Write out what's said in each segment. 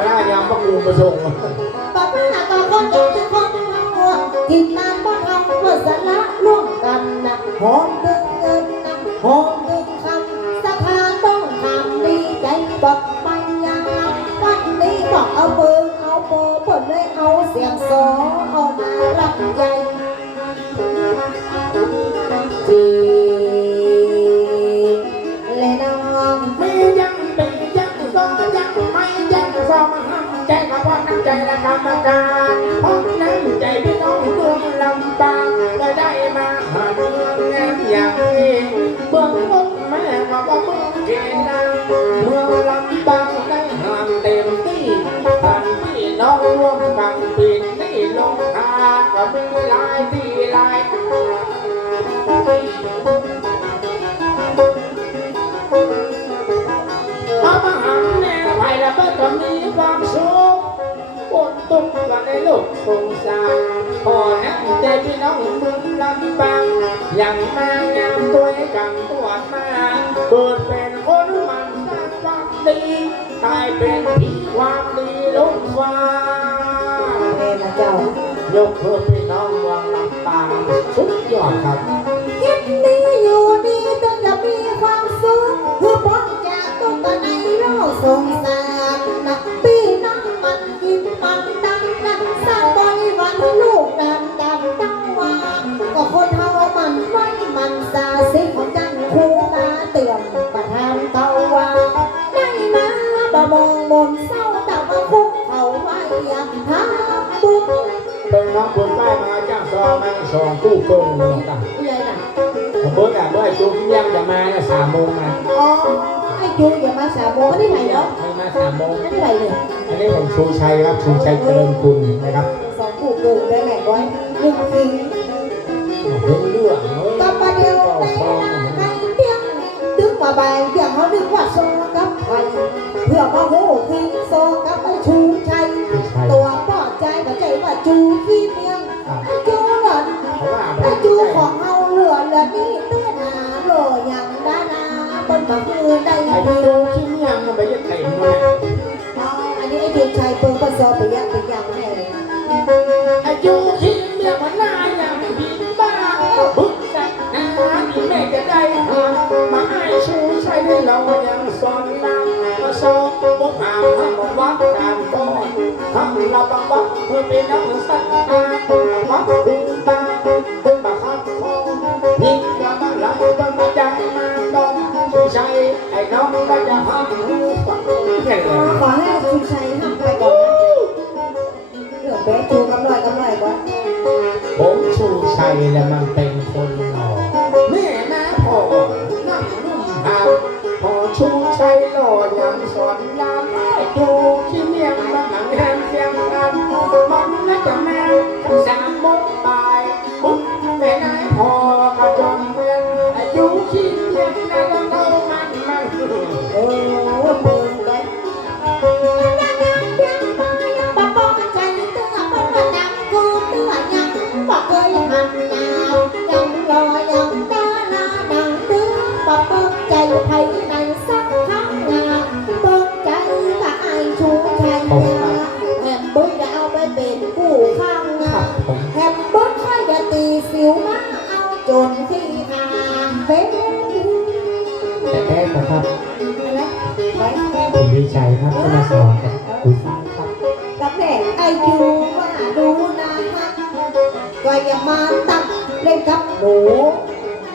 มาได้ยามพระกูประส่งต่อไปหาต่อคนยังจะคนหัวกินนานบ่ทำเพื่อสละร่วมกันนะหอมดึงเงินนะหอมดึงคำสถานต้องทำดีใจบอกไปยังวันนี้บอกเอาเบอร์เอาโบเปิดเลยเอาเสียงโซเอามารับยา สงสารพอน้ำใจพี่น้องเมืองลำปางยังมางามตัวกันตวจมาเกิดเป็นคนมันสร้างความดีกลายเป็นผีความดีลงฟ้าเอ้นะเจ้ายกเพื่อพี่น้องวังลำปางสุดยอดครับยินดีอยู่ดีต้องอย่ามีความสุขเพื่อพ้นจากทุกข์ในโลกสงสะอ๋อไอ้จูอย่ามาสาโมงไม่ได้ไหนเหรอไม่มาสามโมงไม่ได้ไหนเลยอันนี้ผมชูชัยครับชูชัยเจริญคุณนะครับสองผู้เกิดได้แหล่ไว้หนึ่งทีเรื่องเรื่องเฮ้ยก็ประเดี๋ยวในนาไก่เตี้ยงดึกมาใบเดี๋ยวเขาดึกว่าโซกับไฟ เพื่อมาโหคิงโซกับไอ้ชูชัยชูชัย ตัวป้อใจกับใจว่าจูขี้เมียงไอ้จูหล่อนเขาว่าไอ้จูของเฮาเหลือเหลือนี่เตี้ยนาโรยังด้านาบนบ่มือได้ไอ้ดีดูที่เมียงมันไปยังเต็มเลยอ๋ออันนี้ไอ้จูชัยเปิงประสอบไปยักไปยังแน่เลยไอ้จูที่เมียมันน่าอย่างผิดบ้าบึกสักนาที่แม่จะได้หามาให้ชูชัยได้เรายังสอน ทำเราบังวัดเพื่อเป็นน้องสัตว์อาวัดดึงตาดึงบักคับคอยิ่งจะมาไหลก็มาใจมาดอนชูชัยไอ้น้องก็จะทำหูฟังแค่เลยขอให้ชูชัยห้ามไปก่อนนะเหลือแบ๊จูกำหน่อยกำหน่อยก่อนผมชูชัยและมันเป็นคนหล่อ ใจไผในสักครั้งงาเปิงใจกับไอชูชัยยาแห่งบุญจะเอาไปเป็นผู้ข้างาแฮมเบอร์ค่อยจะตีสิวมาเอาจนที่ทางเป็นแต่แท้นะครับผมดีใจครับที่มาสอนกับคุณครับกับแม่ไอยูว่าดูนะฮะก็อย่ามาตักเล่นกับหนู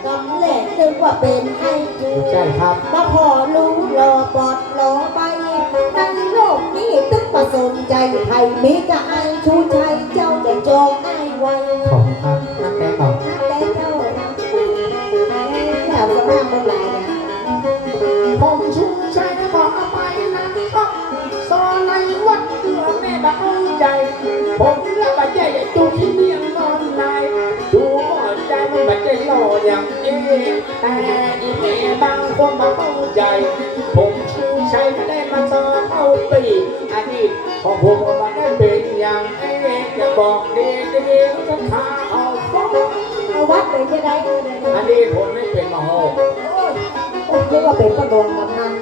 กำเล่นนึกว่าเป็นไอจูใช่ครับมาพอรู้รอปอดรอไปในโลกนี้ตึกมาสนใจใครมีกับไอชูชัยเจ้าจะจองไอไว้ขอบคุณครับนักแท้ต่อแต่เจ้าแถวสมาคนหลายเนี่ยผมชูชัย อย่างนี้แต่อีเมบางคนมาเข้าใจ ผมชูใช้ไม่ได้มาจอเข้าปีอันนี้ของผมมันได้เป็นอย่างนี้จะบอกดีดีจะทาเอาฟ้องวัดไปจะได้อันนี้ผมไม่เป็นมโหผมคิดว่าเป็นกระโดงกำนัน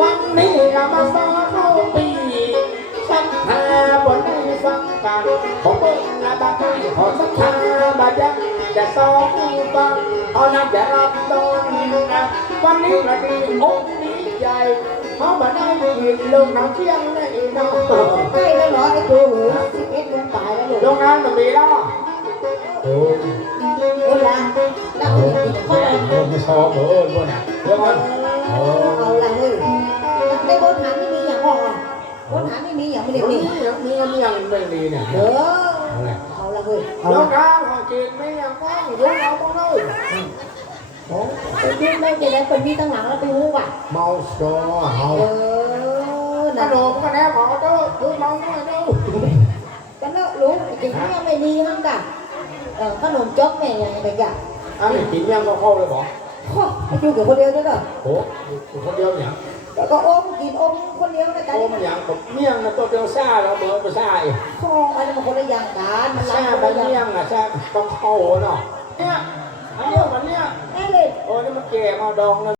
วันนี้เรามาซ้อเข้าปีฉันแพ้บนได้ฟังกันของเบิ้งละบ้าใกล้ขอสักทาบาดยัง จะสองฟังเอานักจะรับตนนะวันนี้กระดีอกดีใจเขามาได้ยินลงน้ำเที่ยงในน้องใกล้แล้วเหรอไอ้ตัวหูสิบเอ็ดโมงปลายแล้วลูกโรงงานมันมีแล้วโอ้เวลาเราโหติดข้อโอ้ไม่ชอบเออพวกน่ะเรื่องมันโอ้เอาละเฮ้ยในบนฐานไม่มีอย่างพ่ออะบนฐานไม่มีอย่างไม่ได้มีมียังมียังมียังไม่ดีเนี่ยเด้อเอาละเฮ้ยเอาโรละงงานของจีนไม่ยังว่างยุ่งเอาบ้างเลยไปยืนไม่จะได้คนมีตั้งหลังแล้วไปหูว่ะเมาโซ่เฮาเออขนะนมก็แน่ขอเด้อคือเมาหน่อยเด้อกันเนอะลุงจริงๆเนี่ย ไม่ดีมั้งกะเออขนมจ๊อกแม่ยังไงกะอันนี้กินยังก็เข้าเลยบอกข้อไอ้จูกับคนเดียวเด้อโอ้คนเดียวอย่าง แล้วก็อมกินอมคนเดียวนะกันโอ้มันอย่างกับเมี่ยงนะตัวเดียวซ่าแล้วเบิร์ไปซ่าอีกข้ออันนี้มันคนละอย่างกันมันซ่าล้างไปคนละอเมี่ยย่างงอะซ่าต้องเข้าเนาะเนี่ยอันเนี้ยมันเนี้ยแม่เลยโอ้นี่มันแก่มาดองแล้ว